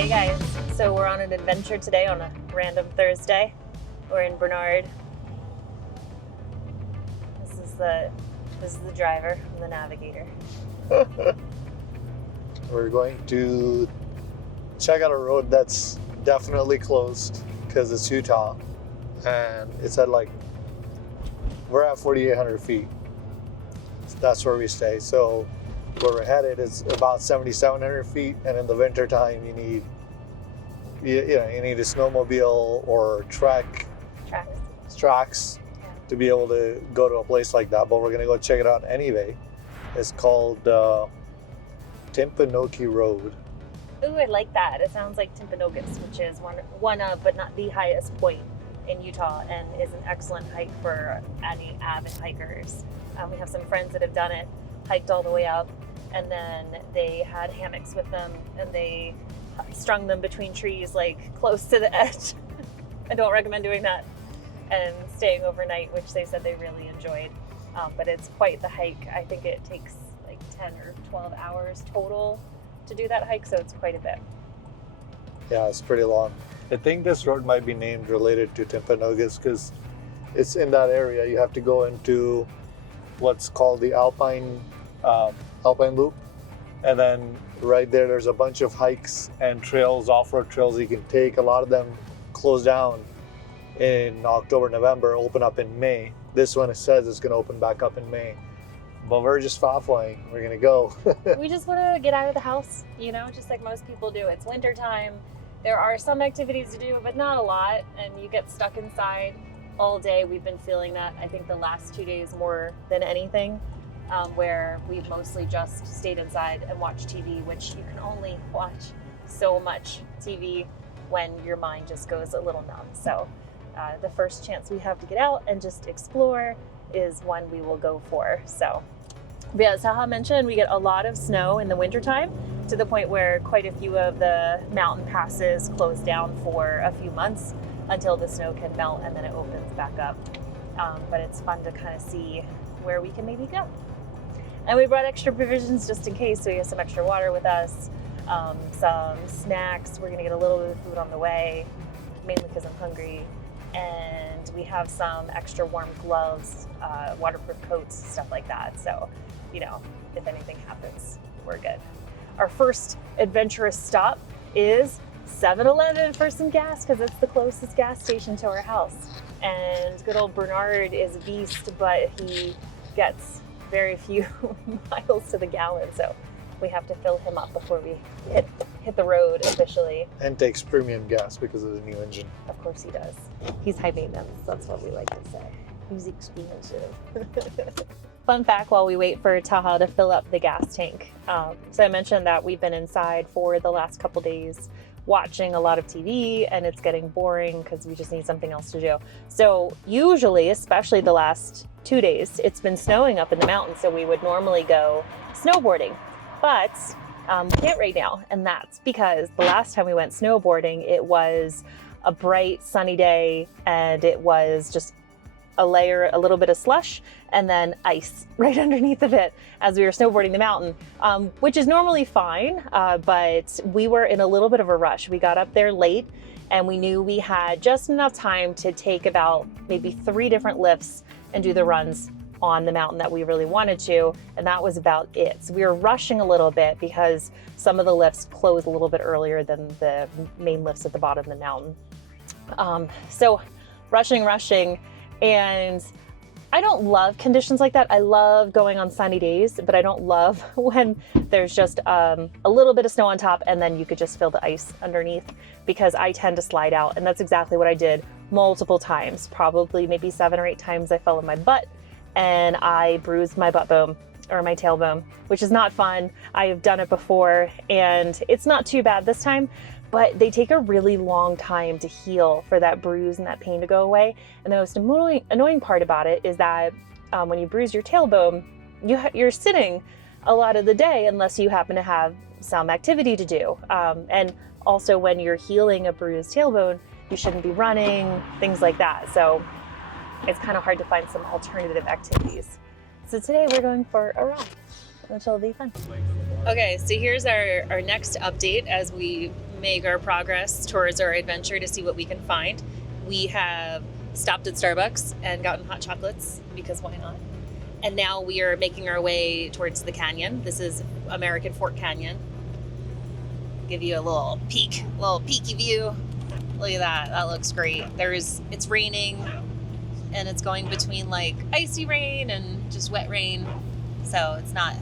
Hey guys, so we're on an adventure today on a random Thursday. We're in Bernard. This is the driver and the navigator. We're going to check out a road that's definitely closed because it's Utah, and it's at we're at 4,800 feet. That's where we stay. So where we're headed is about 7,700 feet, and in the winter time you need a snowmobile or tracks to be able to go to a place like that. But we're gonna go check it out anyway. It's called Timpanogos Road. Ooh, I like that. It sounds like Timpanogos, which is one of, but not the highest point in Utah, and is an excellent hike for any avid hikers. We have some friends that have done it, hiked all the way up, and then they had hammocks with them, and they strung them between trees, close to the edge. I don't recommend doing that, and staying overnight, which they said they really enjoyed. But it's quite the hike. I think it takes 10 or 12 hours total to do that hike, so it's quite a bit. Yeah, it's pretty long. I think this road might be named related to Timpanogos because it's in that area. You have to go into what's called the Alpine Loop, and then right there's a bunch of hikes and trails, off-road trails you can take. A lot of them close down in October, November, open up in May. This one, it says it's going to open back up in May, but we're just flying. We're going to go. We just want to get out of the house, just like most people do. It's winter time. There are some activities to do, but not a lot, and you get stuck inside all day. We've been feeling that, I think, the last 2 days more than anything, where we've mostly just stayed inside and watched TV, which you can only watch so much TV when your mind just goes a little numb. So the first chance we have to get out and just explore is one we will go for. So, but yeah, as Taha mentioned, we get a lot of snow in the wintertime, to the point where quite a few of the mountain passes close down for a few months until the snow can melt, and then it opens back up. But it's fun to kind of see where we can maybe go. And we brought extra provisions just in case, so we have some extra water with us, some snacks. We're gonna get a little bit of food on the way, mainly because I'm hungry. And we have some extra warm gloves, waterproof coats, stuff like that. So, if anything happens, we're good. Our first adventurous stop is 7-Eleven for some gas, because it's the closest gas station to our house. And good old Bernard is a beast, but he gets very few miles to the gallon, so we have to fill him up before we hit the road officially. And takes premium gas because of the new engine. Of course he does. He's high maintenance, that's what we like to say. He's expensive. Fun fact while we wait for Taha to fill up the gas tank. So I mentioned that we've been inside for the last couple days watching a lot of TV, and it's getting boring because we just need something else to do. So usually, especially the last 2 days, it's been snowing up in the mountains, so we would normally go snowboarding. But we can't right now, and that's because the last time we went snowboarding, it was a bright sunny day, and it was just a little bit of slush, and then ice right underneath of it as we were snowboarding the mountain, which is normally fine, but we were in a little bit of a rush. We got up there late, and we knew we had just enough time to take about maybe 3 different lifts and do the runs on the mountain that we really wanted to, and that was about it. So we were rushing a little bit because some of the lifts close a little bit earlier than the main lifts at the bottom of the mountain. So rushing, and I don't love conditions like that. I love going on sunny days, but I don't love when there's just a little bit of snow on top and then you could just feel the ice underneath, because I tend to slide out, and that's exactly what I did multiple times. Probably maybe 7 or 8 times I fell on my butt and I bruised my butt bone or my tailbone, which is not fun. I have done it before, and it's not too bad this time, but they take a really long time to heal for that bruise and that pain to go away. And the most annoying part about it is that when you bruise your tailbone, you're sitting a lot of the day unless you happen to have some activity to do. And also when you're healing a bruised tailbone, you shouldn't be running, things like that. So it's kind of hard to find some alternative activities. So today we're going for a ride, which will be fun. Okay, so here's our next update as we make our progress towards our adventure to see what we can find. We have stopped at Starbucks and gotten hot chocolates because why not? And now we are making our way towards the canyon. This is American Fork Canyon. Give you a little peeky view. Look at that. That looks great. It's raining and it's going between like icy rain and just wet rain. So it's not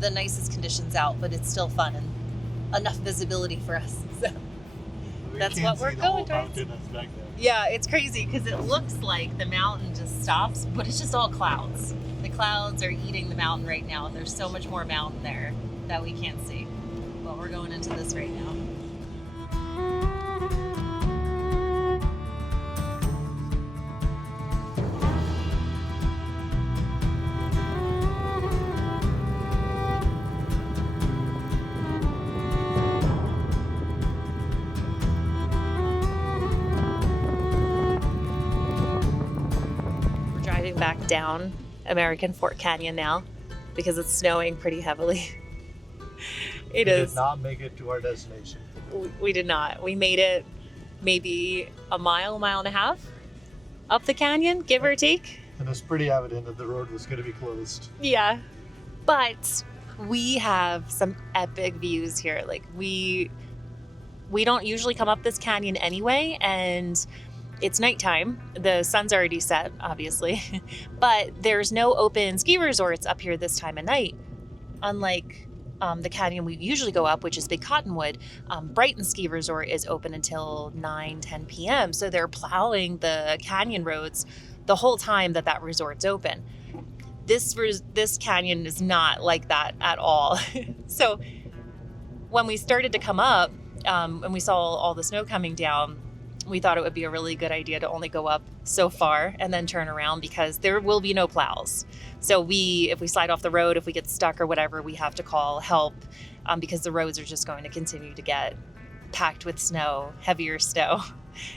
the nicest conditions out, but it's still fun and enough visibility for us. So that's what we're going towards. Yeah, it's crazy because it looks like the mountain just stops, but it's just all clouds. The clouds are eating the mountain right now. There's so much more mountain there that we can't see. But we're going into this right now. Back down American Fork Canyon now because it's snowing pretty heavily. We did not make it to our destination. We did not. We made it maybe a mile and a half up the canyon, give or take. And it's pretty evident that the road was going to be closed. Yeah. But we have some epic views here. Like we don't usually come up this canyon anyway, and it's nighttime. The sun's already set, obviously, but there's no open ski resorts up here this time of night. Unlike the canyon we usually go up, which is Big Cottonwood, Brighton Ski Resort is open until 9-10 p.m. So they're plowing the canyon roads the whole time that resort's open. This canyon is not like that at all. So when we started to come up and we saw all the snow coming down, we thought it would be a really good idea to only go up so far and then turn around because there will be no plows. So if we slide off the road, if we get stuck or whatever, we have to call help because the roads are just going to continue to get packed with snow, heavier snow,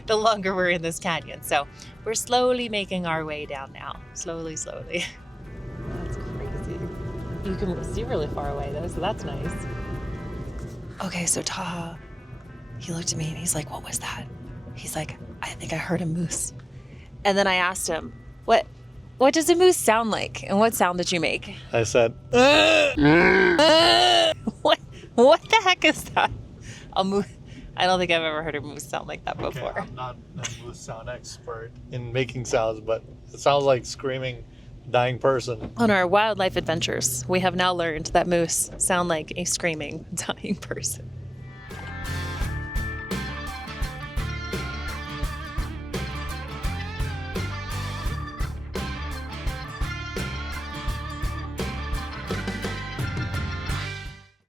the longer we're in this canyon. So we're slowly making our way down now. Slowly. That's crazy. You can see really far away though, so that's nice. Okay, so Taha, he looked at me and he's like, "What was that?" He's like, "I think I heard a moose." And then I asked him, what does a moose sound like? And what sound did you make? I said, What the heck is that? A moose? I don't think I've ever heard a moose sound like that before. Okay, I'm not a moose sound expert in making sounds, but it sounds like screaming dying person. On our wildlife adventures, we have now learned that moose sound like a screaming dying person.